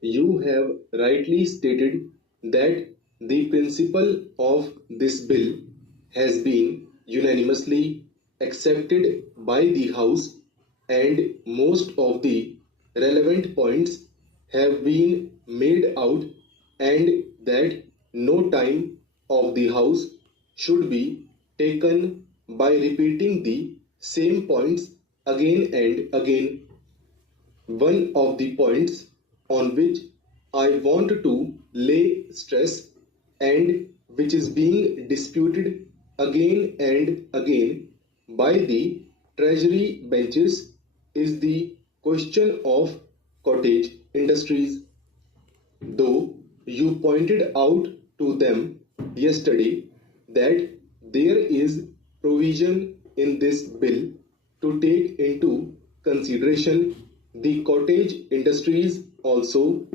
You have rightly stated that the principle of this bill has been unanimously accepted by the House, and most of the relevant points have been made out, and that no time of the House should be taken by repeating the same points again and again. One of the points on which I want to lay stress, and which is being disputed again and again by the Treasury benches, is the question of cottage industries. Though you pointed out to them yesterday that there is provision in this bill to take into consideration the cottage industries also,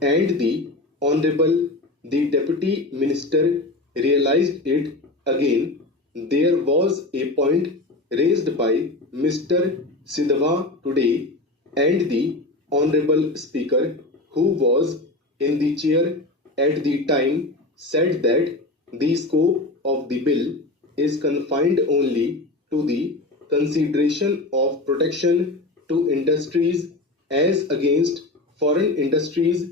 and the Honorable the Deputy Minister realized it again, there was a point raised by Mr. Sidhwa today, and the Honorable Speaker, who was in the chair at the time, said that the scope of the bill is confined only to the consideration of protection to industries as against foreign industries,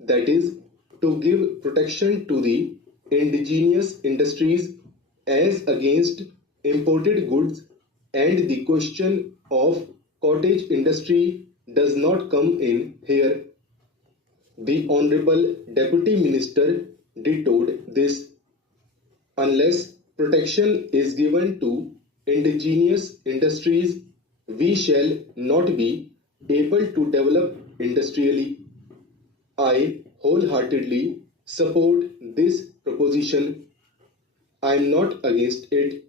that is, to give protection to the indigenous industries as against imported goods, and the question of cottage industry does not come in here. The Honorable Deputy Minister dittoed this: unless protection is given to indigenous industries, we shall not be able to develop industrially. I wholeheartedly support this proposition. I am not against it.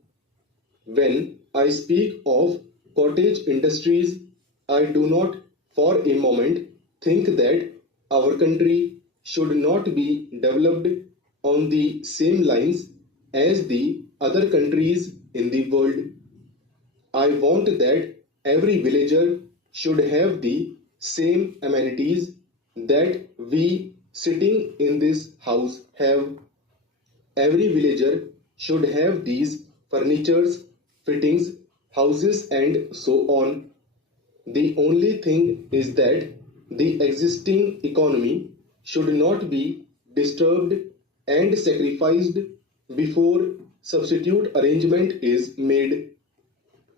When I speak of cottage industries, I do not for a moment think that our country should not be developed on the same lines as the other countries in the world. I want that every villager should have the same amenities that we sitting in this house have. Every villager should have these furnitures, fittings, houses, and so on. The only thing is that the existing economy should not be disturbed and sacrificed before substitute arrangement is made.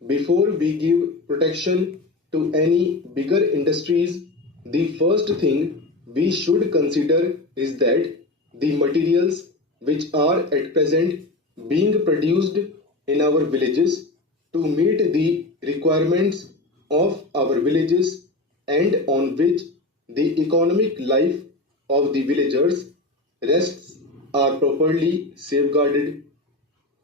Before we give protection to any bigger industries, the first thing we should consider is that the materials which are at present being produced in our villages to meet the requirements of our villages, and on which the economic life of the villagers rests, are properly safeguarded.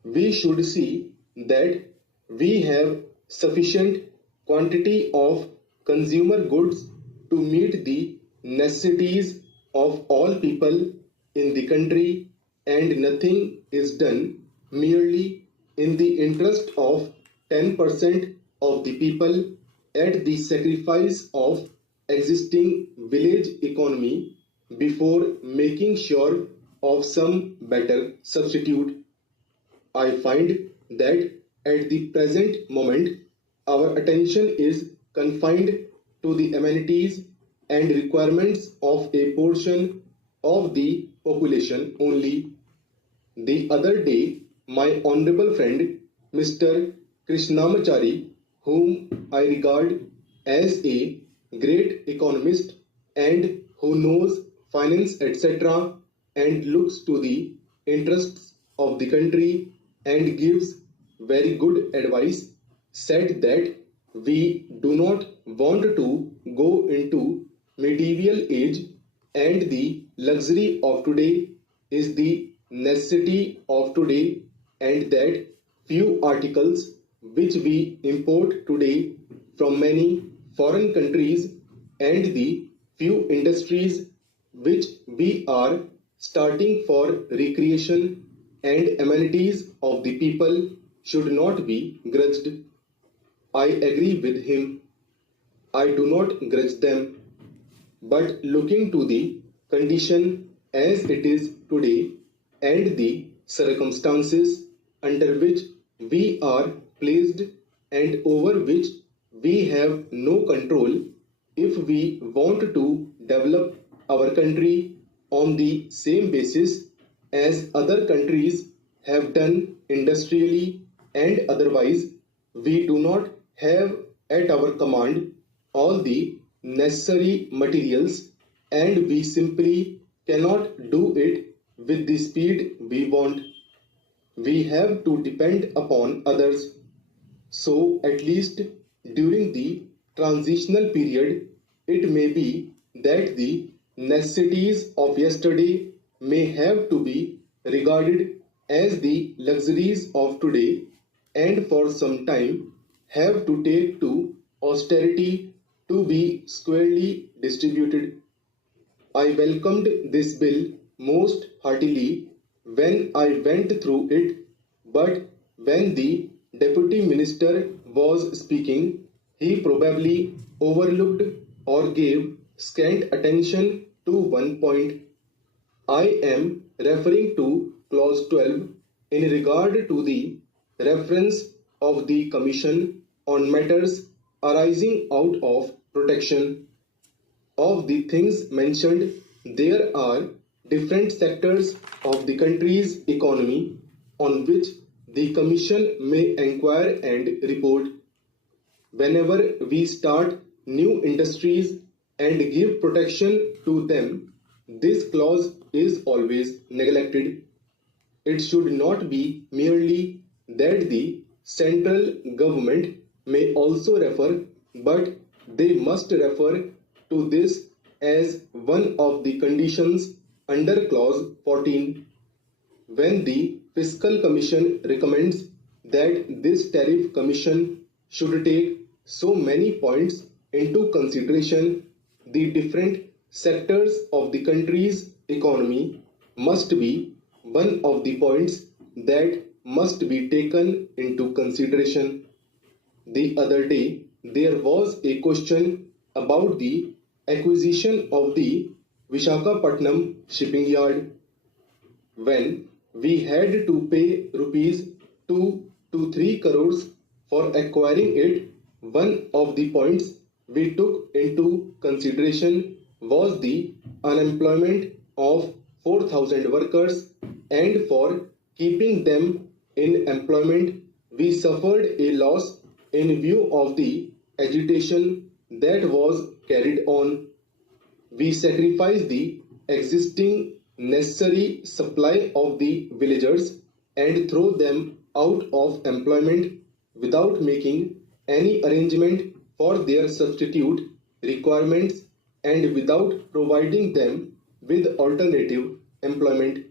We should see that we have sufficient quantity of consumer goods to meet the necessities of all people in the country, and nothing is done merely in the interest of 10% of the people at the sacrifice of existing village economy before making sure of some better substitute. I find that at the present moment our attention is confined to the amenities and requirements of a portion of the population only. The other day, my honorable friend Mr. Krishnamachari, whom I regard as a great economist and who knows finance, etc., and looks to the interests of the country and gives very good advice, said that we do not want to go into medieval age, and the luxury of today is the necessity of today, and that few articles which we import today from many foreign countries, and the few industries which we are starting for recreation and amenities of the people should not be grudged. I agree with him. I do not grudge them. but looking to the condition as it is today and the circumstances under which we are placed and over which we have no control, if we want to develop our country on the same basis as other countries have done industrially and otherwise, we do not have at our command all the necessary materials and we simply cannot do it with the speed we want. We have to depend upon others. So, at least during the transitional period, it may be that the necessities of yesterday may have to be regarded as the luxuries of today and for some time have to take to austerity to be squarely distributed. I welcomed this bill most heartily when I went through it, but when the deputy minister was speaking, he probably overlooked or gave scant attention to one point. I am referring to clause 12 in regard to the reference of the Commission on matters arising out of protection. Of the things mentioned, there are different sectors of the country's economy on which the Commission may inquire and report. Whenever we start new industries and give protection to them, this clause is always neglected. It should not be merely that the central government may also refer, but they must refer to this as one of the conditions under clause 14. When the Fiscal Commission recommends that this tariff commission should take so many points into consideration, the different sectors of the country's economy must be one of the points that must be taken into consideration. The other day, there was a question about the acquisition of the Vishakhapatnam shipping yard. When we had to pay rupees 2 to 3 crores for acquiring it, one of the points we took into consideration was the unemployment of 4,000 workers, and for keeping them in employment, we suffered a loss in view of the agitation that was carried on. We sacrificed the existing necessary supply of the villagers and throw them out of employment without making any arrangement for their substitute requirements and without providing them with alternative employment.